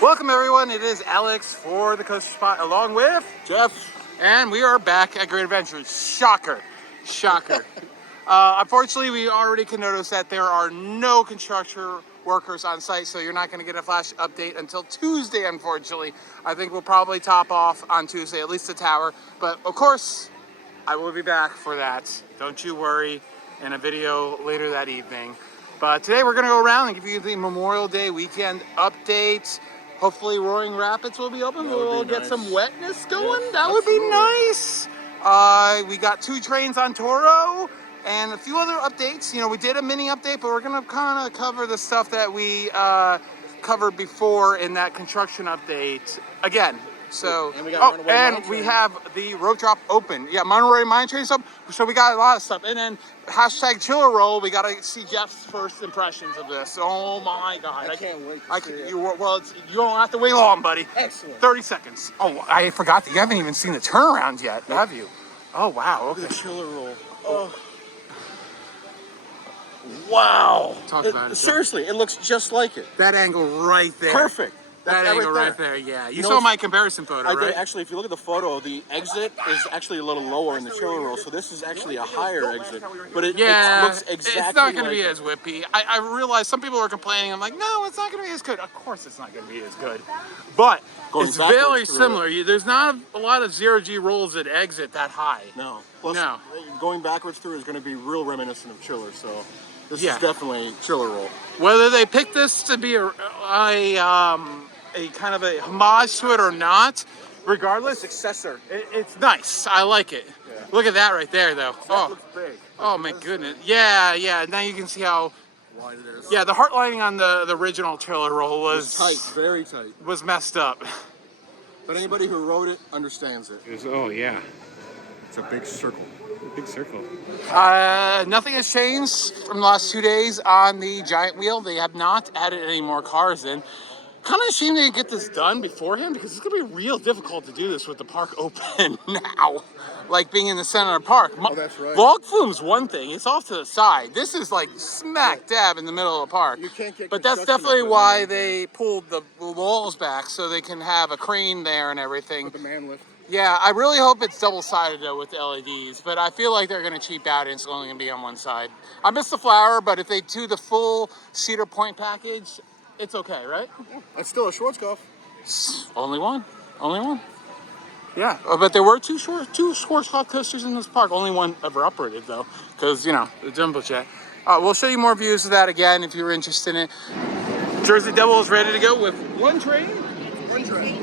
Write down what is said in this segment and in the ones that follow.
Welcome everyone, it is Alex for the Coaster Spot along with Jeff. And we are back at Great Adventures. Shocker. Unfortunately, we already can notice that there are no construction workers on site, so you're not going to get a flash update until Tuesday, unfortunately. I think we'll probably top off on Tuesday, at least the tower. But of course, I will be back for that. Don't you worry, in a video later that evening. But today we're going to go around and give you the Memorial Day weekend update. Hopefully Roaring Rapids will be open. We'll get some wetness going. Yes, that would be nice. We got 2 trains on Toro and a few other updates. You know, we did a mini update, but we're going to kind of cover the stuff that we covered before in that construction update again. So, we have the rope drop open. Yeah, Monterey Mine Train's up. So we got a lot of stuff. And then hashtag Chiller Roll. We got to see Jeff's first impressions of this. Oh my God! I can't wait. You don't have to wait long, buddy. Excellent. 30 seconds. Oh, I forgot that you haven't even seen the turnaround yet, have you? Oh wow. Okay. Look at the Chiller Roll. Oh. Wow. Talk about it. Seriously, it looks just like it. That angle right there. Perfect. That angle right there, yeah. You saw my comparison photo, right? I did. Actually, if you look at the photo, the exit is actually a little lower in the Chiller Roll, so this is actually a higher exit. But it looks exactly it's not going to be as whippy. I realize some people are complaining. I'm like, no, it's not going to be as good. Of course it's not going to be as good. But it's very similar. There's not a lot of 0G rolls that exit that high. No. Plus, going backwards through is going to be real reminiscent of Chiller, so this is definitely Chiller Roll. Whether they pick this to be a kind of a homage to it or not, regardless, Successor. It's nice. I like it. Yeah. Look at that right there, though. That looks big. Oh my goodness. Yeah. Now you can see how wide it is. Yeah, the heart lining on the original Chiller Roll was tight, very tight. Was messed up. But anybody who rode it understands it. Oh yeah. It's a big circle. Big circle. Nothing has changed from the last 2 days on the giant wheel. They have not added any more cars in. Kind of ashamed they didn't get this done beforehand because it's going to be real difficult to do this with the park open now. Like being in the center of the park. Oh, that's right. Log flume's one thing. It's off to the side. This is like smack dab in the middle of the park. You can't get But that's definitely why they pulled the walls back so they can have a crane there and everything. With the man lift. Yeah, I really hope it's double-sided though with the LEDs, but I feel like they're going to cheap out and it's only going to be on one side. I miss the flower, but if they do the full Cedar Point package, it's okay, right? Yeah, it's still a Schwarzkopf. Only one. Yeah, but there were two Schwarzkopf coasters in this park. Only one ever operated though, because you know the jumbo jet. We'll show you more views of that again if you're interested in it. Jersey Devil is ready to go with one train.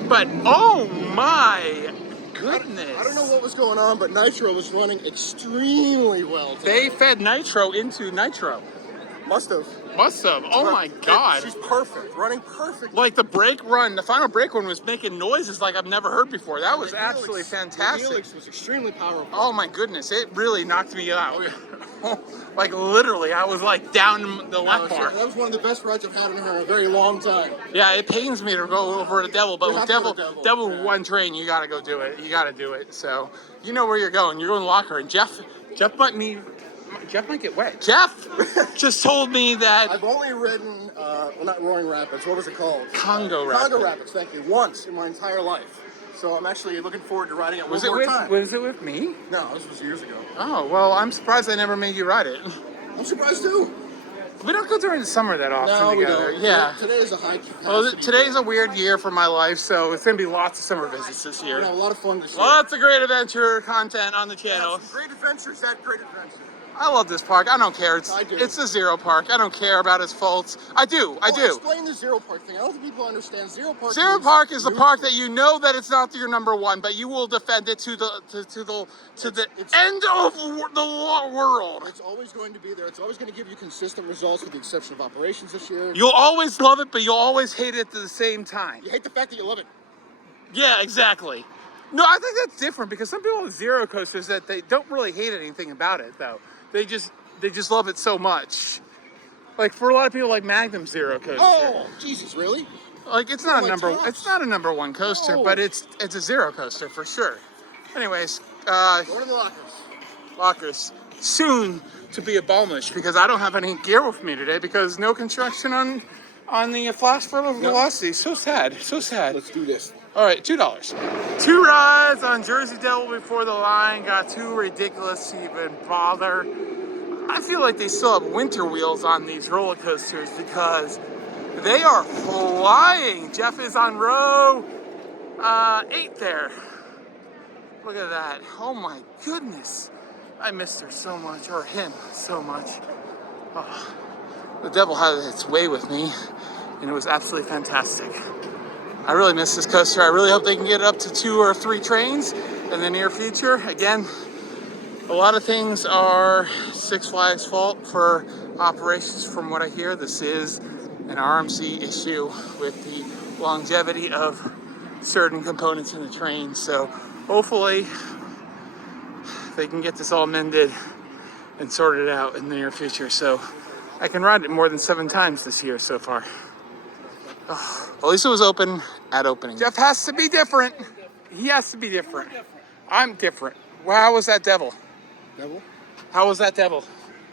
But oh my goodness! I don't know what was going on, but Nitro was running extremely well today. They fed Nitro into Nitro. Must have. Oh my God. She's perfect. Running perfect. Like the final brake run was making noises like I've never heard before. That was absolutely fantastic. The helix was extremely powerful. Oh my goodness, it really knocked me out. Like literally, I was like down in the left bar. That was one of the best rides I've had in her in a very long time. Yeah, it pains me to go over the Devil, but with Devil one train, you gotta go do it. You gotta do it. So you know where you're going. You're going to Locker, and Jeff might get wet. Jeff just told me that I've only ridden, not Roaring Rapids. What was it called? Congo Rapids. Thank you. Once in my entire life. So I'm actually looking forward to riding it one more time. Was it with me? No, this was years ago. Oh, well, I'm surprised I never made you ride it. I'm surprised too. We don't go during the summer that often together. We don't. Yeah. Today is a high capacity. Well, today's a weird year for my life, so it's going to be lots of summer visits this year. We're going to have a lot of fun this year. Lots of great adventure content on the channel. Great adventures at Great Adventure. I love this park. I don't care. It's the Zero Park. I don't care about its faults. I do. Explain the Zero Park thing. I don't think people understand Zero Park. Zero Park is the park that you know that it's not your number one, but you will defend it to the end of the world. It's always going to be there. It's always going to give you consistent results, with the exception of operations this year. You'll always love it, but you'll always hate it at the same time. You hate the fact that you love it. Yeah, exactly. No, I think that's different because some people have Zero coasters that they don't really hate anything about it though. They just love it so much. Like for a lot of people, like Magnum Zero coaster. Oh, Jesus, really? Like it's not a number one coaster, but it's a Zero coaster for sure. Anyways, go to the lockers soon to be abolished because I don't have any gear with me today because no construction on on the flash for velocity. So sad, so sad. Let's do this. All right, $2. 2 rides on Jersey Devil before the line. Got too ridiculous to even bother. I feel like they still have winter wheels on these roller coasters because they are flying. Jeff is on row 8 there. Look at that. Oh my goodness. I missed her so much, or him so much. Oh, the devil had its way with me, and it was absolutely fantastic. I really miss this coaster. I really hope they can get it up to 2 or 3 trains in the near future. Again, a lot of things are Six Flags' fault for operations from what I hear. This is an RMC issue with the longevity of certain components in the train. So hopefully they can get this all mended and sorted out in the near future. So I can ride it more than 7 times this year so far. Oh, at least it was open at opening. Jeff has to be different. He has to be different. I'm different. Well, how was that devil? Devil? How was that devil?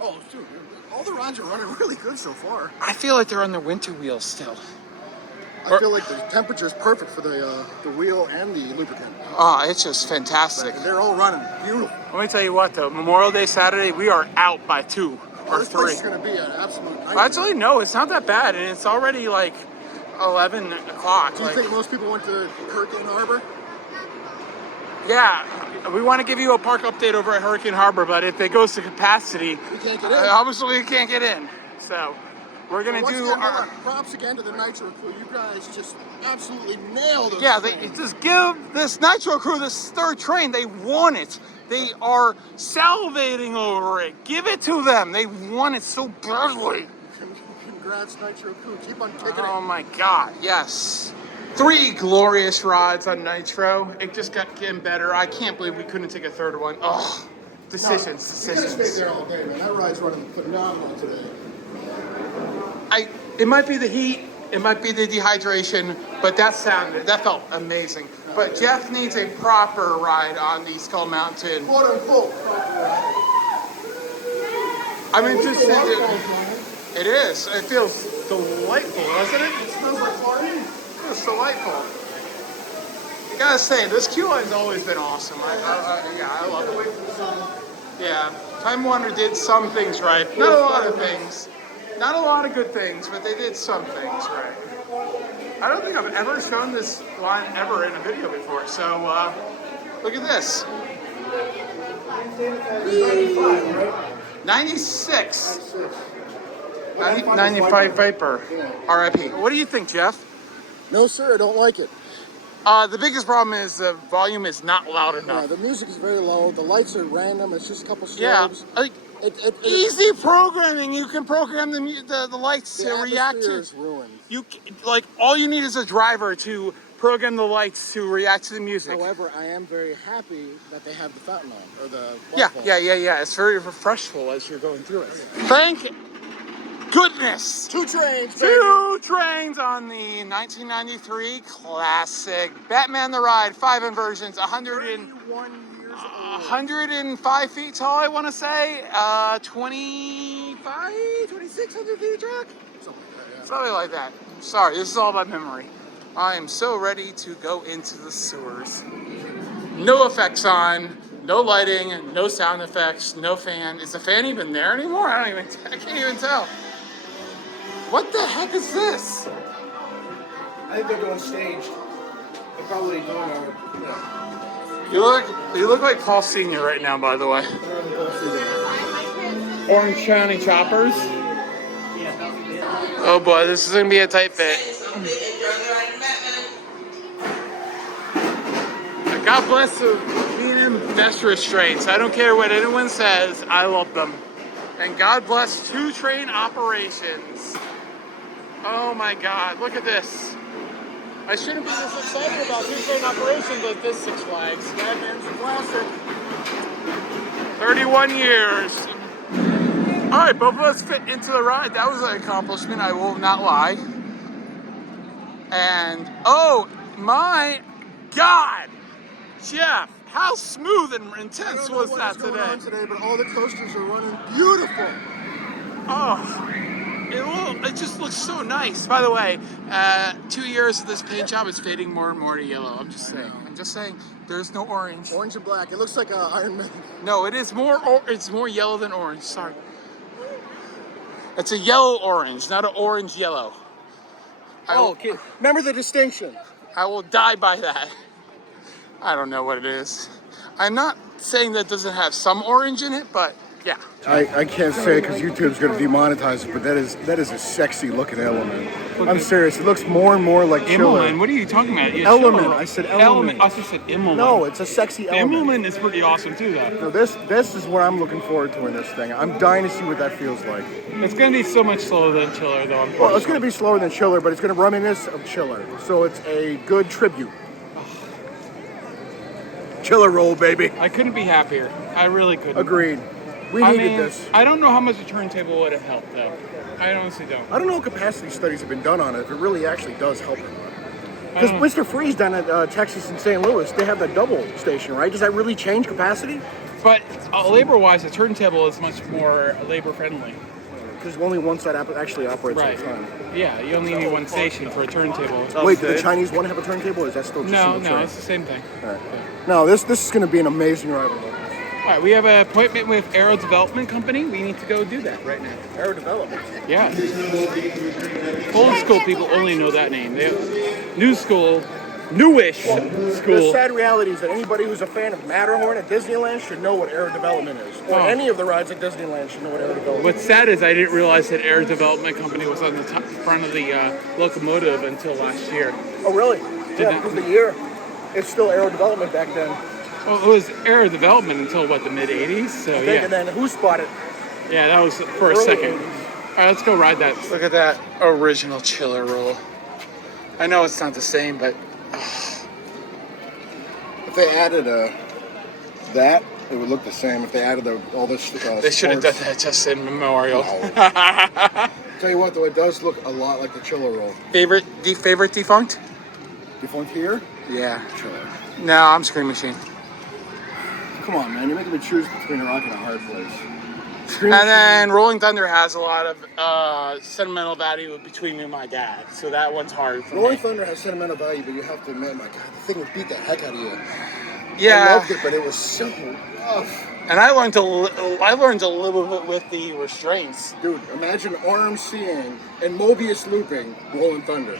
Oh, dude, all the rides are running really good so far. I feel like they're on their winter wheels still. I feel like the temperature is perfect for the wheel and the lubricant. Oh, it's just fantastic. They're all running beautiful. Let me tell you what, though. Memorial Day Saturday, we are out by 2 or This 3. place is going to be an absolute nightmare. Actually, no, it's not that bad, and it's already like 11 o'clock. Do you think most people went to Hurricane Harbor? Yeah, we want to give you a park update over at Hurricane Harbor, but if it goes to capacity, We can't get in. obviously we can't get in. So we're gonna Once do again, our. props again to the Nitro crew. You guys just absolutely nailed it. Yeah, they just give this Nitro crew this 3rd train. They want it. They are salivating over it. Give it to them. They want it so badly. Congrats, Nitro crew. Keep on kicking Oh it. my God, yes. 3 glorious rides on Nitro. It just got getting better. I can't believe we couldn't take a 3rd one. Oh, decisions, You gotta decisions. stay there all day, man. That ride's running phenomenal today. It might be the heat, it might be the dehydration, but that felt amazing. But Jeff needs a proper ride on the Skull Mountain. Quote unquote. I'm interested in, it is. It feels delightful, doesn't it? It smells like chlorine. It's delightful. I gotta say, this queue line's always been awesome. I love it. Yeah, Time Warner did some things right. Not a lot of things. Not a lot of good things, but they did some things right. I don't think I've ever shown this line ever in a video before, so look at this. 95, right? 96. 95 Viper. RIP. What do you think, Jeff? No, sir, I don't like it. The biggest problem is the volume is not loud enough. Yeah, the music is very low. The lights are random. It's just a couple Yeah, strobes. like easy programming. You can program the lights The to react atmosphere to. is ruined. Like all you need is a driver to program the lights to react to the music. However, I am very happy that they have the fountain on, or the Yeah. waterfall. It's very refreshful as you're going through it. Thank goodness. 2 trains, baby. 2 trains on the 1993 classic Batman the Ride 5 inversions, 31 years old. 105 feet tall, I want to say, 2,600 feet of track, something like that. Sorry, this is all by memory. I am so ready to go into the sewers. No effects on, no lighting, no sound effects, no fan. Is the fan even there anymore? I can't even tell. What the heck is this? I think they're doing staged. They're probably doing You look like Paul Sr. right now, by the way. Orange County Choppers. Oh boy, this is gonna be a tight fit. God bless the Keenan best restraints. I don't care what anyone says, I love them. And God bless 2 train operations. Oh my God, look at this. I shouldn't be this excited about 2 train operations at this Six Flags. Batman's a classic. 31 years. All right, both of us fit into the ride. That was an accomplishment, I will not lie. And, oh my God, Jeff, how smooth and intense was that Going on today? today, but all the coasters are running beautiful. Oh, It just looks so nice. By the way, 2 years of this paint job is fading more and more to yellow. I'm just saying. There's no orange. Orange and black. It looks like Iron Man. No, it is more. It's more yellow than orange. Sorry. It's a yellow orange, not an orange yellow. Okay. Remember the distinction. I will die by that. I don't know what it is. I'm not saying that doesn't have some orange in it, but yeah. I can't say it because YouTube's going to demonetize it, but that is a sexy looking element. I'm serious. It looks more and more like chiller. Immelman, what are you talking about? Element. I said element. I also said Immelman. No, it's a sexy element. Immelman is pretty awesome too, though. No, this is what I'm looking forward to in this thing. I'm dying to see what that feels like. It's going to be so much slower than chiller, though. Well, it's going to be slower than chiller, but it's going to reminisce of chiller. So it's a good tribute. Chiller roll, baby. I couldn't be happier. I really couldn't. Agreed. We needed this. I don't know how much a turntable would have helped, though. I honestly don't. I don't know what capacity studies have been done on it, if it really actually does help it. Because Mr. Freeze down at Texas and St. Louis, they have the double station, right? Does that really change capacity? But labor-wise, a turntable is much more labor-friendly. Because only one side actually operates at a time. Yeah, you only need one station for a turntable. Wait, do the Chinese one have a turntable, or is that still just No, single train? it's the same thing. All right. No, this is going to be an amazing ride. All right, we have an appointment with Aero Development Company. We need to go do that right now. Aero Development? Yeah. Old school people only know that name. New school, newish The school. sad reality is that anybody who's a fan of Matterhorn at Disneyland should know what Aero Development is. Or any of the rides at Disneyland should know what Aero Development is. What's sad is I didn't realize that Aero Development Company was on the front of the locomotive until last year. Oh, really? Yeah, because the year. It's still Aero Development back then. Well, it was Aero Development until, what, the mid-'80s? So, yeah. And then who spotted? Yeah, that was for a Early second. 80s. All right, let's go ride that. Look at that original chiller roll. I know it's not the same, but... If they added that, it would look the same. If they added all this they should have done that just in memorial. Tell you what, though, it does look a lot like the chiller roll. Favorite defunct? Defunct here? Yeah. Chiller. No, I'm Scream Machine. Come on, man. You're making me choose between a rock and a hard place. And then Rolling Thunder has a lot of sentimental value between me and my dad, so that one's hard for Rolling me. Thunder has sentimental value, but you have to admit, my God, the thing would beat the heck out of you. Yeah. I loved it, but it was so rough. And I learned a little bit with the restraints. Dude, imagine RMCing and Mobius looping Rolling Thunder.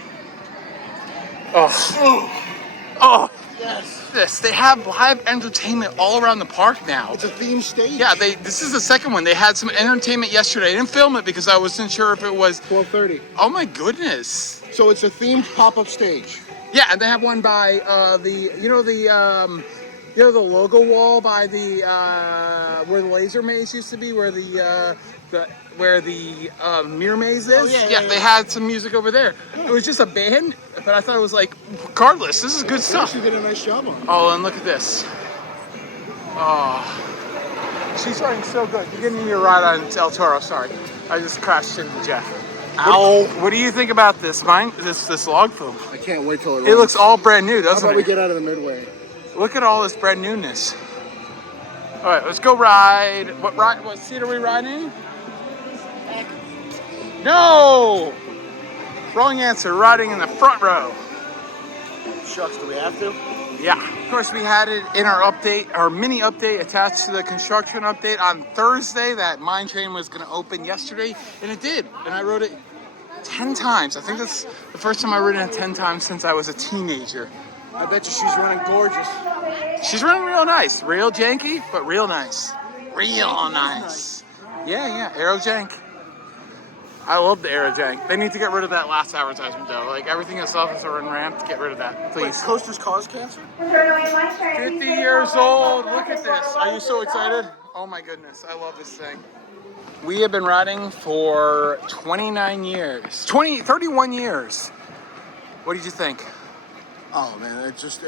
Oh, yes. They have live entertainment all around the park now. It's a theme stage. Yeah, this is the second one. They had some entertainment yesterday. I didn't film it because I wasn't sure if it was 12:30. Oh my goodness. So it's a themed pop-up stage. Yeah, and they have one by the logo wall by the where the laser maze used to be, where the mirror maze is. Yeah, they had some music over there. It was just a band, but I thought it was like, regardless, this is good stuff. She did a nice job on it. Oh, and look at this. Oh, she's riding so good. You're getting your ride on El Toro. Sorry, I just crashed into Jeff. Ow! What do you think about this this log flume? I can't wait till it runs. It looks all brand new, How doesn't about it? we get out of the Midway? Look at all this brand newness. All right, let's go ride. What seat are we riding? No! Wrong answer. Riding in the front row. Shucks, do we have to? Yeah. Of course, we had it in our mini update attached to the construction update on Thursday that Mine Train was going to open yesterday, and it did. And I rode it 10 times. I think that's the first time I've ridden it 10 times since I was a teenager. I bet you she's running gorgeous. She's running real nice. Real janky, but real nice. Real nice. Yeah, Aero Jank. I love the Aero Jank. They need to get rid of that last advertisement, though. Like, everything itself is a run ramp. Get rid of that, please. Wait, coasters cause cancer? 50 years old. Look at this. Are you so excited? Oh, my goodness. I love this thing. We have been riding for 31 years. What did you think? Oh, man, it's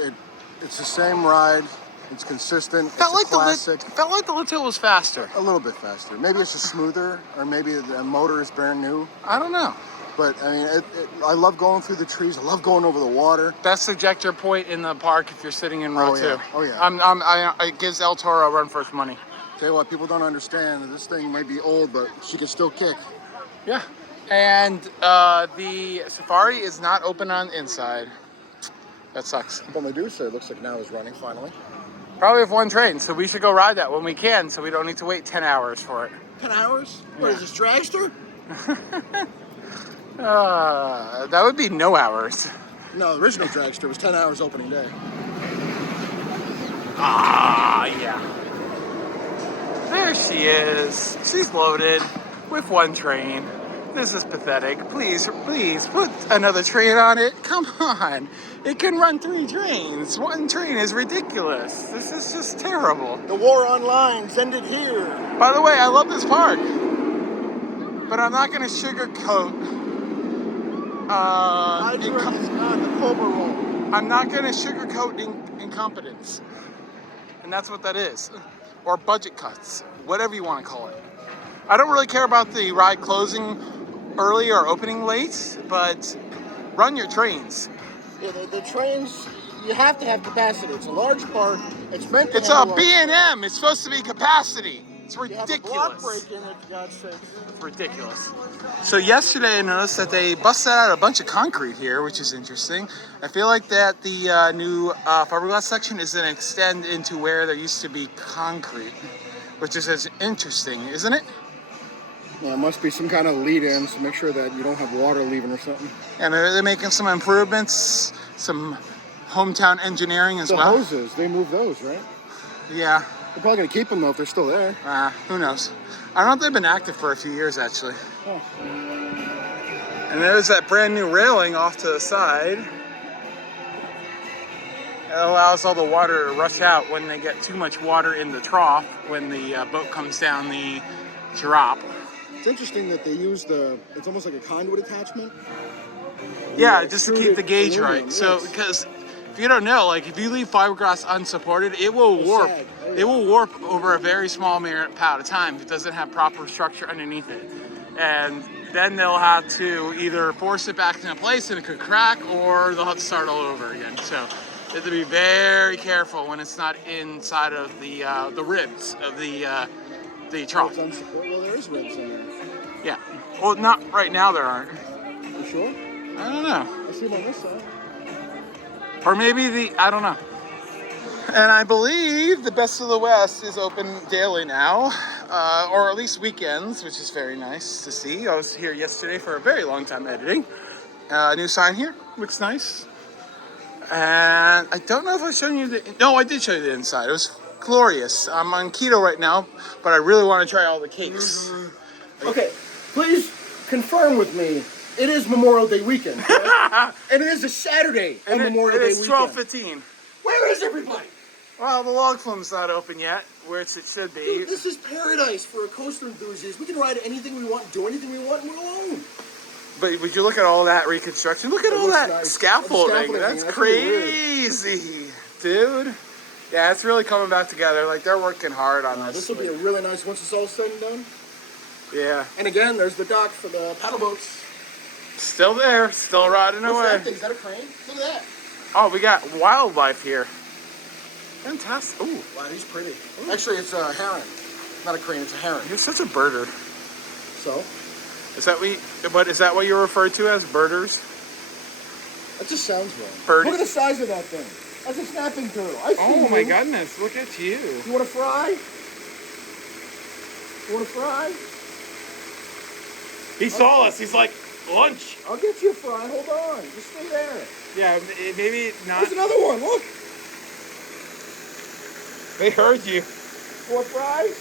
the same ride. It's consistent. Felt It's a classic. Felt like the Little was faster. A little bit faster. Maybe it's just smoother, or maybe the motor is brand new. I don't know. But, I mean, I love going through the trees. I love going over the water. Best ejector point in the park if you're sitting in row 2. Yeah. Oh, yeah. It gives El Toro a run for its money. Tell you what, people don't understand that this thing might be old, but she can still kick. Yeah. And the Safari is not open on inside. That sucks. But Medusa, it looks like now is running finally. Probably have one train, so we should go ride that when we can, so we don't need to wait 10 hours for it. 10 hours? Yeah. What is this, dragster? That would be no hours. No, the original dragster was 10 hours opening day. Ah, yeah. There she is. She's loaded with one train. This is pathetic. Please, please put another train on it. Come on. It can run 3 trains. One train is ridiculous. This is just terrible. The war on lines ended here. By the way, I love this park, but I'm not going to sugarcoat. It's not the Cobra roll. I'm not going to sugarcoat incompetence, and that's what that is, or budget cuts, whatever you want to call it. I don't really care about the ride closing early or opening late, but run your trains. Yeah, the trains, you have to have capacity. It's a large park. It's meant to It's have a B&M. It's supposed to be capacity. It's You have a ridiculous. block break in it, for God's sake. It's ridiculous. So yesterday I noticed that they busted out a bunch of concrete here, which is interesting. I feel like that the new fiberglass section is going to extend into where there used to be concrete, which is interesting, isn't it? Yeah, it must be some kind of lead-in to make sure that you don't have water leaving or something. And they're making some improvements, some hometown engineering as The well. hoses, they move those, right? Yeah, They're probably going to keep them, though, if they're still there. who knows? I don't know if they've been active for a few years, actually. Oh. And there's that brand new railing off to the side. It allows all the water to rush out when they get too much water in the trough when the boat comes down the drop. It's interesting that they use it's almost like a conduit attachment. Yeah, just to keep the Extruded gauge aluminum, right. So, yes. because if you don't know, like if you leave fiberglass unsupported, it will warp. sag. Oh, yeah. It will warp over a very small amount of time if it doesn't have proper structure underneath it. And then they'll have to either force it back into place and it could crack, or they'll have to start all over again. So you have to be very careful when it's not inside of the ribs of the trough. Well, there is ribs in there. Yeah. Well, not right now. There aren't. You sure? I don't know. I see them on this side. Or maybe I don't know. And I believe the Best of the West is open daily now, or at least weekends, which is very nice to see. I was here yesterday for a very long time editing. New sign here, looks nice. And I don't know if I've shown you no, I did show you the inside. It was glorious. I'm on keto right now, but I really want to try all the cakes. Okay, please confirm with me. It is Memorial Day weekend, right? And it is a Saturday on Memorial Day It's weekend. 12:15. Where is everybody? Well, the log flume's not open yet, which it should be. Dude, this is paradise for a coaster enthusiast. We can ride anything we want, do anything we want, and we're alone. But would you look at all that reconstruction? Look at all looks that nice. scaffolding. The scaffolding, That's that's really weird. crazy, dude. Yeah, it's really coming back together. Like, they're working hard on this. This will be a really nice once it's all said and done. Yeah. And again, there's the dock for the paddle boats. Still there. Still riding What's away. that thing? Is that a crane? Look at that. Oh, we got wildlife here. Fantastic. Ooh, Wow, he's pretty. Actually, it's a heron. Not a crane, it's a heron. you're such a birder. So, Is that what you're referred to as, birders? that just sounds wrong. Birdie. Look at the size of that thing. That's a snapping turtle. I see Oh my you. goodness, look at you. You want to fry? You want to fry? He saw us. He's like, lunch. I'll get you a fry. Hold on. Just stay there. Yeah, maybe not. There's another one. Look. They heard you. You want fries?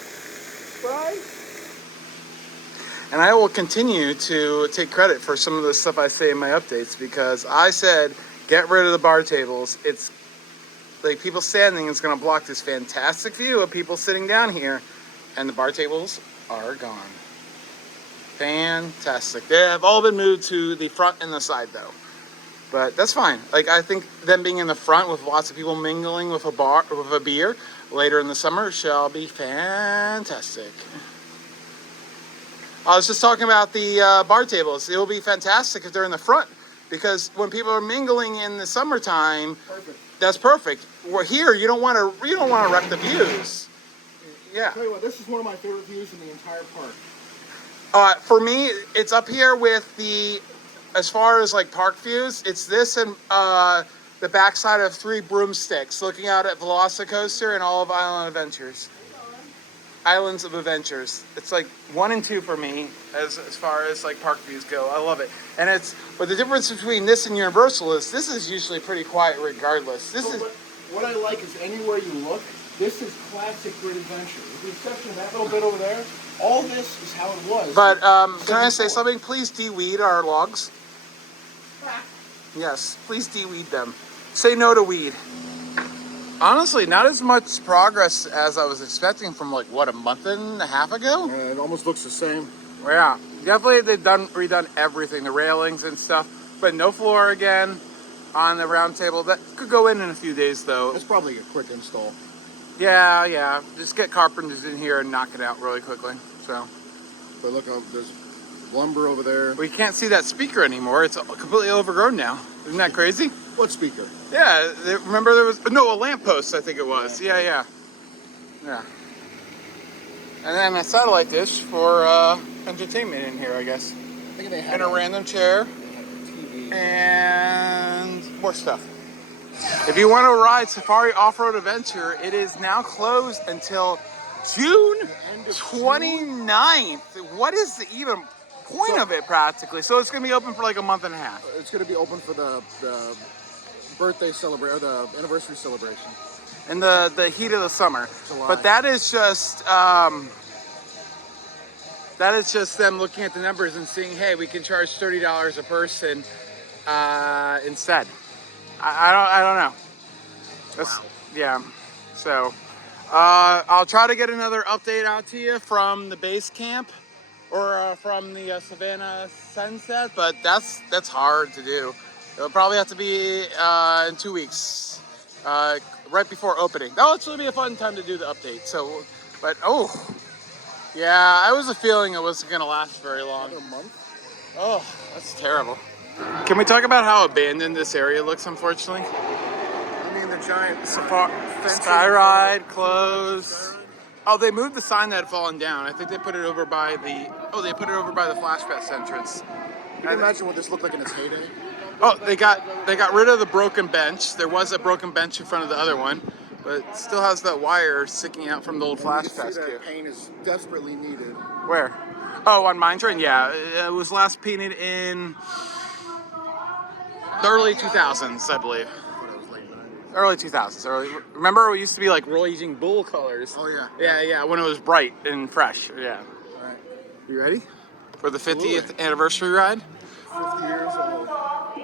Fries? And I will continue to take credit for some of the stuff I say in my updates, because I said, get rid of the bar tables. It's like people standing is going to block this fantastic view of people sitting down here, and the bar tables are gone. Fantastic. They have all been moved to the front and the side, though. But that's fine. Like, I think them being in the front with lots of people mingling with a beer later in the summer shall be fantastic. I was just talking about the bar tables. It will be fantastic if they're in the front, because when people are mingling in the summertime, Perfect. that's perfect. We're here. You don't want to wreck the views. Yeah. Tell you what, this is one of my favorite views in the entire park. For me, it's up here with the, as far as like park views, it's this and the backside of Three Broomsticks, looking out at Velocicoaster and all of Islands of Adventures. It's like 1 and 2 for me as far as like park views go. I love it. And but the difference between this and Universal is this is usually pretty quiet regardless. What I like is anywhere you look, this is classic Great Adventure. With the exception of that little bit over there, all this is how it was. But can I say something? Please de-weed our logs. Yes, please de-weed them. Say no to weed. Honestly, not as much progress as I was expecting from like, what, a month and a half ago? Yeah, it almost looks the same. Yeah, definitely they've redone everything, the railings and stuff, but no floor again on the round table. That could go in a few days though. It's probably a quick install. Yeah. Just get carpenters in here and knock it out really quickly. So. But look, there's lumber over there. We can't see that speaker anymore. It's completely overgrown now. Isn't that crazy? What speaker? Yeah, remember there was, no, a lamppost I think it was. Yeah. And then a satellite dish for entertainment in here, I guess. I think they have And a random chair. TV. And more stuff. If you want to ride Safari Off-Road Adventure, it is now closed until June 29th. What is the even point of it practically? So it's going to be open for like a month and a half. It's going to be open for the birthday celebration, or the anniversary celebration. In the heat of the summer. July. But that is just them looking at the numbers and seeing, hey, we can charge $30 a person instead. I don't know. That's, yeah. So I'll try to get another update out to you from the base camp or from the Savannah Sunset, but that's hard to do. It'll probably have to be in 2 weeks, right before opening. That'll actually be a fun time to do the update. So, but yeah, I was a feeling it wasn't gonna last very long. Another month? Oh, that's terrible. Can we talk about how abandoned this area looks, unfortunately? I mean, the giant safari Sky Ride closed. Oh, they moved the sign that had fallen down. I think they put it over by the Flash Fest entrance. Can you imagine what this looked like in its heyday? Oh, they got rid of the broken bench. There was a broken bench in front of the other one, but it still has that wire sticking out from the old Flash Fest that queue. paint is desperately needed. Where? Oh, on Mine Train? Yeah, it was last painted in the early 2000s, I believe. Early 2000s. Remember, it used to be like Raging Bull colors. Oh, yeah. Yeah, when it was bright and fresh. Yeah. All right. You ready? For the 50th Absolutely. anniversary ride? 50 years old.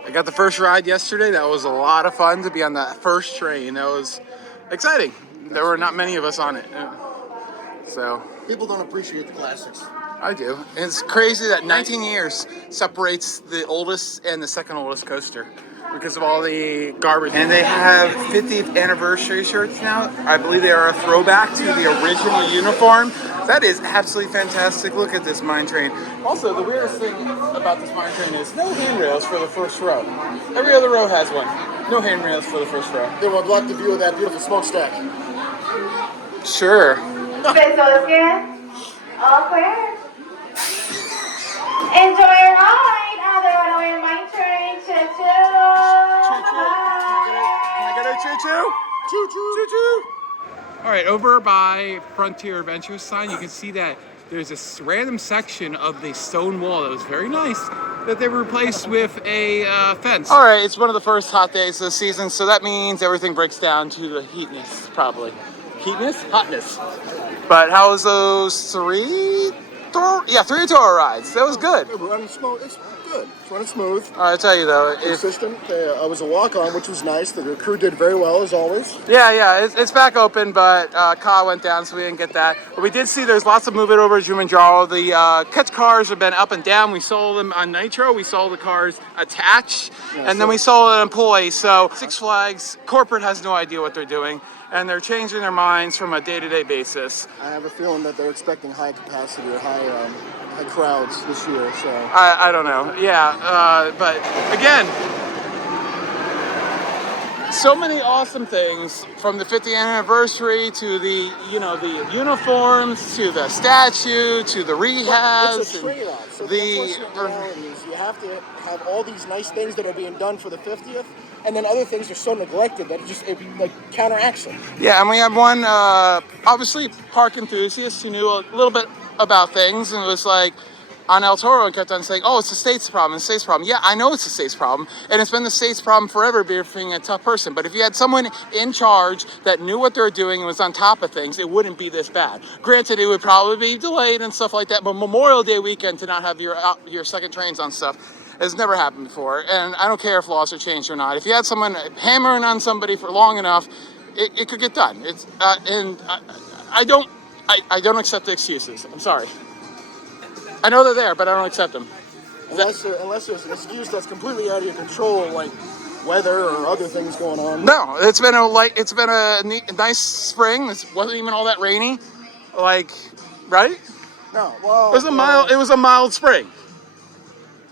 I got the first ride yesterday. That was a lot of fun to be on that first train. That was exciting. There were not many of us on it. So. People don't appreciate the classics. I do. And it's crazy that 19 years separates the oldest and the second oldest coaster because of all the garbage. And they have 50th anniversary shirts now. I believe they are a throwback to the original uniform. That is absolutely fantastic. Look at this mine train. Also, the weirdest thing about this mine train is no handrails for the first row. Every other row has one. No handrails for the first row. They will block the view of that beautiful smokestack. Sure. Besos again. All clear. Enjoy your ride on the runaway mine train. Choo-choo. Can I get a choo-choo? Choo-choo. Choo-choo. All right, over by Frontier Adventures sign, you can see that there's this random section of the stone wall that was very nice that they replaced with a fence. All right, it's one of the first hot days of the season, so that means everything breaks down to the heatness, probably. Heatness? Hotness. But how was those three tour rides? That was good. It's running smooth. It's good. It's running smooth. All right, I tell you though, Consistent. I was a walk-on, which was nice. The crew did very well, as always. it's back open, but Ka went down, so we didn't get that. But we did see there's lots of movement over Jumanjaro. The catch cars have been up and down. We saw them on Nitro. We saw the cars attached, and then we saw an employee. So Six Flags corporate has no idea what they're doing, and they're changing their minds from a day-to-day basis. I have a feeling that they're expecting high capacity or high crowds this year. So I don't know. Yeah, but again, so many awesome things, from the 50th anniversary to the, you know, the uniforms to the statue to the rehabs. It's a trade-off. So the unfortunate reality is you have to have all these nice things that are being done for the 50th, and then other things are so neglected that it like counteracts them. Yeah, and we have one, obviously, park enthusiast who knew a little bit about things and was like, on El Toro, and kept on saying, oh, it's the state's problem, it's the state's problem. Yeah, I know it's the state's problem, and it's been the state's problem forever being a tough person. But if you had someone in charge that knew what they were doing and was on top of things, it wouldn't be this bad. Granted, it would probably be delayed and stuff like that, but Memorial Day weekend to not have your second trains on stuff has never happened before. And I don't care if laws are changed or not. If you had someone hammering on somebody for long enough, it could get done. It's I don't accept the excuses. I'm sorry. I know they're there, but I don't accept them. Unless there's an excuse that's completely out of your control, like weather or other things going on. No, it's been a nice spring. It wasn't even all that rainy, like, right? No, well, It was a mild spring.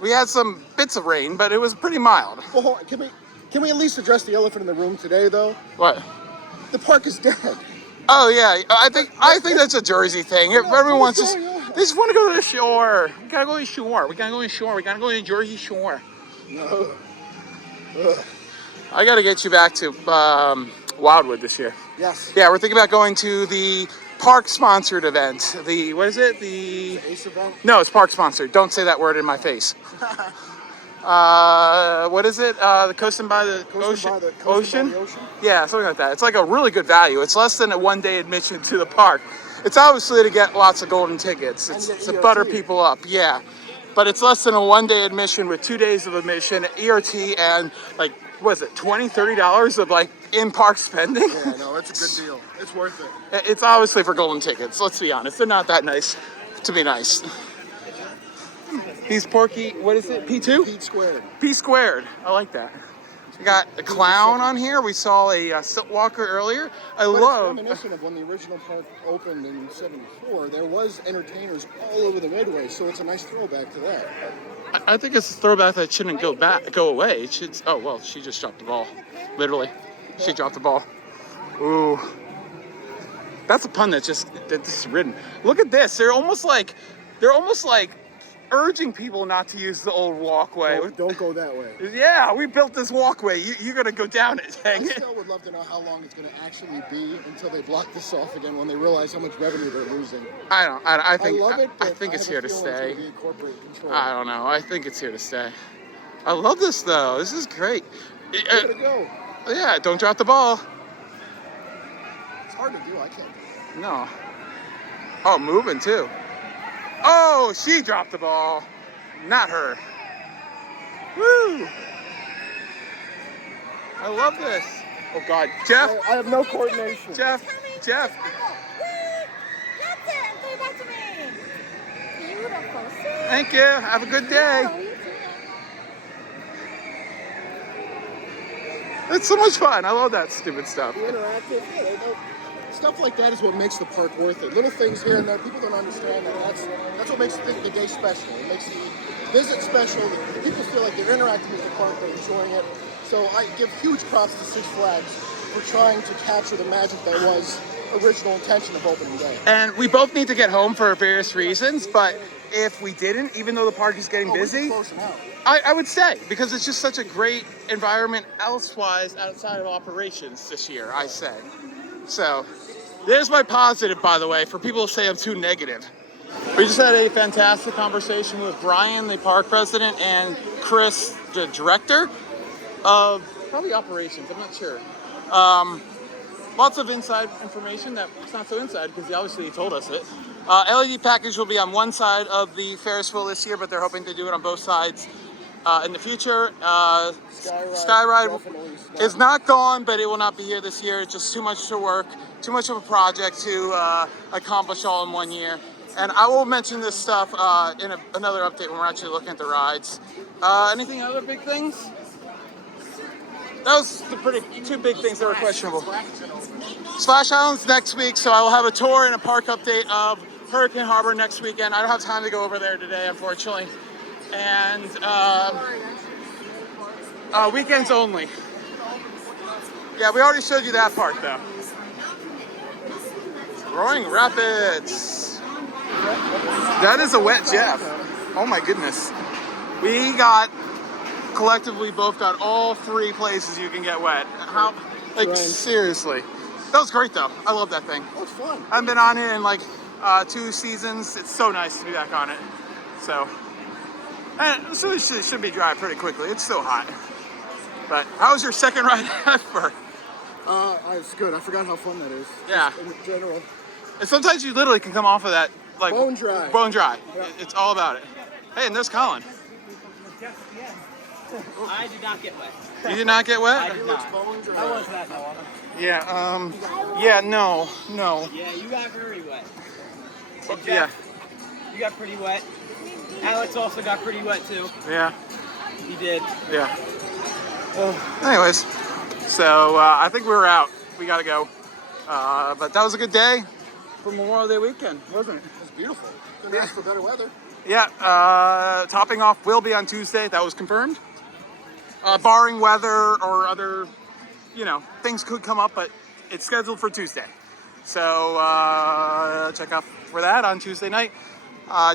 We had some bits of rain, but it was pretty mild. Well, hold on. Can we at least address the elephant in the room today, though? What? The park is dead. Oh yeah, I think that's a Jersey thing. Everyone they just want to go to the shore. We gotta go to the shore. We gotta go to the shore. We gotta go to the Jersey Shore. No. I gotta get you back to Wildwood this year. Yes. Yeah, we're thinking about going to the park-sponsored event. What is it? The Ace event? No, it's park-sponsored. Don't say that word in my face. What is it? The Coasting by the Ocean? Yeah, something like that. It's like a really good value. It's less than a one-day admission to the park. It's obviously to get lots of golden tickets. It's to butter people up, yeah. But it's less than a one-day admission with 2 days of admission, ERT, and like, what is it, $20, $30 of like in-park spending? Yeah, no, it's a good deal. It's worth it. It's obviously for golden tickets, let's be honest. They're not that nice to be nice. He's Porky, what is it, P2? P squared. P squared, I like that. We got a clown on here. We saw a silt walker earlier. It's reminiscent of when the original park opened in '74. There was entertainers all over the Midway, so it's a nice throwback to that. I think it's a throwback that shouldn't go away. It should. Oh well, she just dropped the ball. Literally, she dropped the ball. Ooh, that's a pun that's just written. Look at this. They're almost like urging people not to use the old walkway. Don't go that way. Yeah, we built this walkway. You're gonna go down it. I still would love to know how long it's going to actually be until they block this off again when they realize how much revenue they're losing. I think love it, I think it's here to stay. It's gonna be corporate control. I don't know. I think it's here to stay. I love this though. This is great. Give it a go. Yeah, don't drop the ball. It's hard to do. I can't. No. Oh, moving too. Oh, she dropped the ball. Not her. Woo! I love this. Oh God, Jeff. I have no coordination. Jeff. That's it. Say that to me. Beautiful. See? Thank you. Have a good day. Oh, you too. It's so much fun. I love that stupid stuff. The interactive. Stuff like that is what makes the park worth it. Little things here and there, people don't understand that. That's what makes the day special. It makes the visit special. People feel like they're interacting with the park, they're enjoying it. So I give huge props to Six Flags for trying to capture the magic that was original intention of opening day. And we both need to get home for various reasons, but if we didn't, even though the park is getting busy, we can close them out. I would stay because it's just such a great environment elsewise outside of operations this year, I say. So there's my positive, by the way, for people who say I'm too negative. We just had a fantastic conversation with Brian, the park president, and Chris, the director of probably operations, I'm not sure. Lots of inside information that's not so inside because obviously he told us it. LED package will be on one side of the Ferris wheel this year, but they're hoping to do it on both sides in the future. Skyride is not gone, but it will not be here this year. It's just too much to work, too much of a project to accomplish all in 1 year. And I will mention this stuff in another update when we're actually looking at the rides. Anything other big things? Those are two big things that were questionable. Splash Island's next week, so I will have a tour and a park update of Hurricane Harbor next weekend. I don't have time to go over there today, unfortunately. And weekends only. Yeah, we already showed you that part though. Roaring Rapids. That is a wet Jeff. Oh my goodness. We got, collectively both got all 3 places you can get wet. How, like Right. seriously. That was great though. I love that thing. That was fun. I've been on it in like 2 seasons. It's so nice to be back on it. So, and so it should be dry pretty quickly. It's still hot. But how was your second ride ever? It's good. I forgot how fun that is. Yeah. Just in general. And sometimes you literally can come off of that like Bone dry. Bone dry. Yeah. It's all about it. Hey, and there's Colin. I did not get wet. You did not get wet? I did not. Bone dry. I was that no. Yeah. Yeah. No. Yeah, you got very wet. And Yeah. Jeff, you got pretty wet. Alex also got pretty wet too. Yeah. He did. Yeah. Anyways, so I think we're out. We gotta go. But that was a good day for Memorial Day weekend, wasn't it? It's beautiful. Couldn't ask for better weather. Yeah. Topping off will be on Tuesday. That was confirmed. Barring weather or other, things could come up, but it's scheduled for Tuesday. So check out for that on Tuesday night.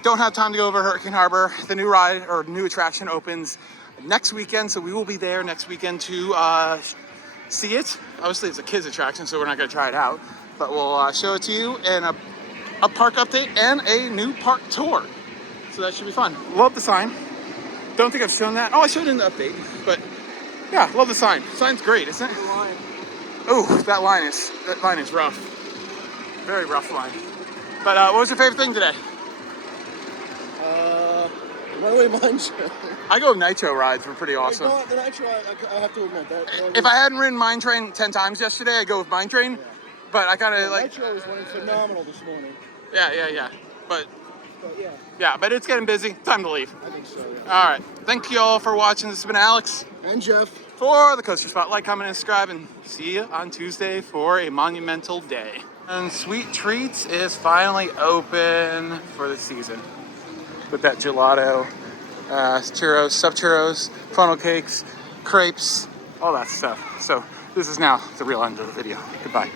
Don't have time to go over Hurricane Harbor. The new ride or new attraction opens next weekend, so we will be there next weekend to see it. Obviously, it's a kids attraction, so we're not going to try it out, but we'll show it to you and a park update and a new park tour. So that should be fun. Love the sign. Don't think I've shown that. Oh, I showed it in the update, but yeah, love the sign. Sign's great, isn't it? Oh, that line is rough. Very rough line. But what was your favorite thing today? Runaway Mine Train. I go Nitro rides. Were pretty awesome. The Nitro, I have to admit that. If I hadn't ridden Mine Train 10 times yesterday, I'd go with Mine Train. But I kind of like. Nitro was running phenomenal this morning. Yeah. But yeah, yeah, but it's getting busy. Time to leave. I think so. Yeah. All right. Thank you all for watching. This has been Alex And Jeff. for the Coaster Spotlight. Comment and subscribe, and see you on Tuesday for a monumental day. And Sweet Treats is finally open for the season with that gelato, churros, sub-churros, funnel cakes, crepes, all that stuff. So this is now the real end of the video. Goodbye.